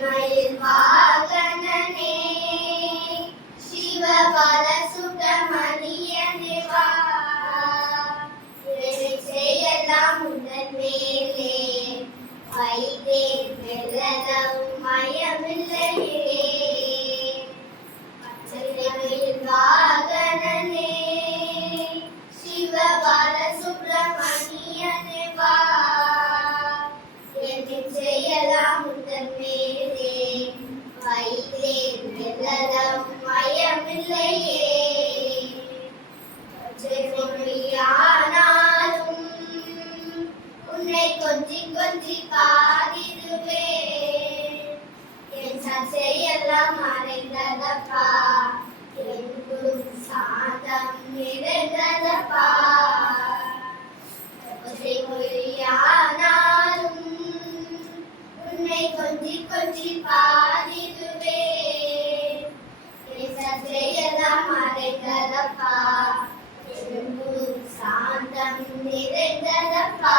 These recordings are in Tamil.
மயில் வாகனனே சிவபால சுப்பிரமணியனே வா செய்யலாம் உந்தன் மேலே வைத்தேன் வெல்லவும் மயமில்லையே மயில் வாகனனே சிவபால சுப்பிரமணியனே வா செய்யலாம் உந்தன் மேலே வைத்தேன் வெல்லவும் மயமில்லையே ஆனாலும் உன்னை கொஞ்சி கொஞ்சி காதிடுவே என் செய்யலாம் மறைந்ததப்பா எங்கும் சாந்தம் நிறைந்ததப்பா ஆனாலும் உன்னை கொஞ்சி கொஞ்சி பாதிடுவே செய்யலாம் மறைந்ததப்பா எங்கும் சாந்தம் நிறைந்ததப்பா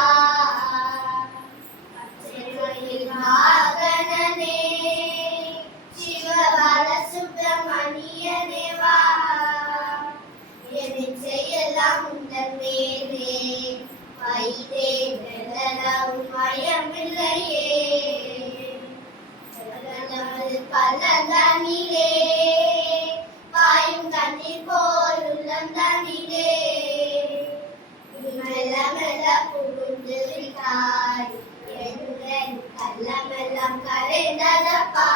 வாகனனே சிவபால சுப்பிரமணியனே வா என்னை செய்யலாம் உந்தன் மேலே வைத்தேன் வெல்லவும் மயமில்லையே பல்லதனிலே பாயும் தண்ணீர் போல் உள்ளம் தனிலே மெல்ல மெல்ல புகுந்து விட்டாய் என் கள்ளமெல்லாம் கரைந்ததப்பா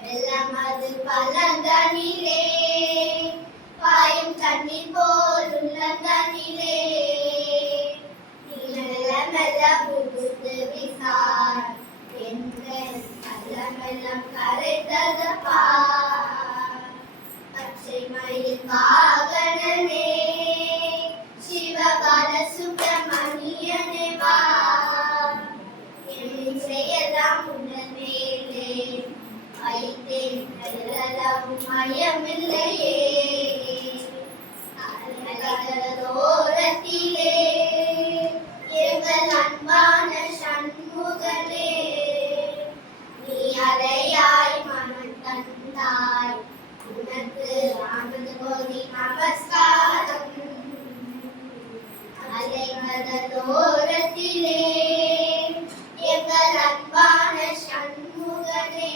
வெள்ளம் அது பல்லதனிலே பாயும் தண்ணீர் போல் உள்ளம் தனிலே மெல்ல மெல்ல புகுந்து விட்டாய் கள்ளமெல்லாம் கரைந்ததப்பா பச்சை மயில் வாகனனே சிவபால சுப்பிரமணியனே வா என்னை செய்யலாம் உந்தன் மேலே வைத்தேன் வெல்லவும் மயமில்லையே ஓரத்திலே எங்கள் அன்பான சண்முகனே நீ அலையாய் மனம் தந்தாய் உனக்கு ஆனந்த கோடி நமஸ்காரம் அலைகடலோரத்திலே எங்கள் அன்பான சண்முகனே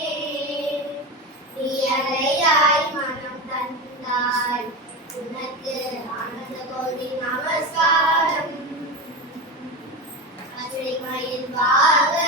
நீ அலையாய் மனம் தந்தாய் உனக்கு ஆனந்த கோடி நமஸ்காரம் மயில் வாக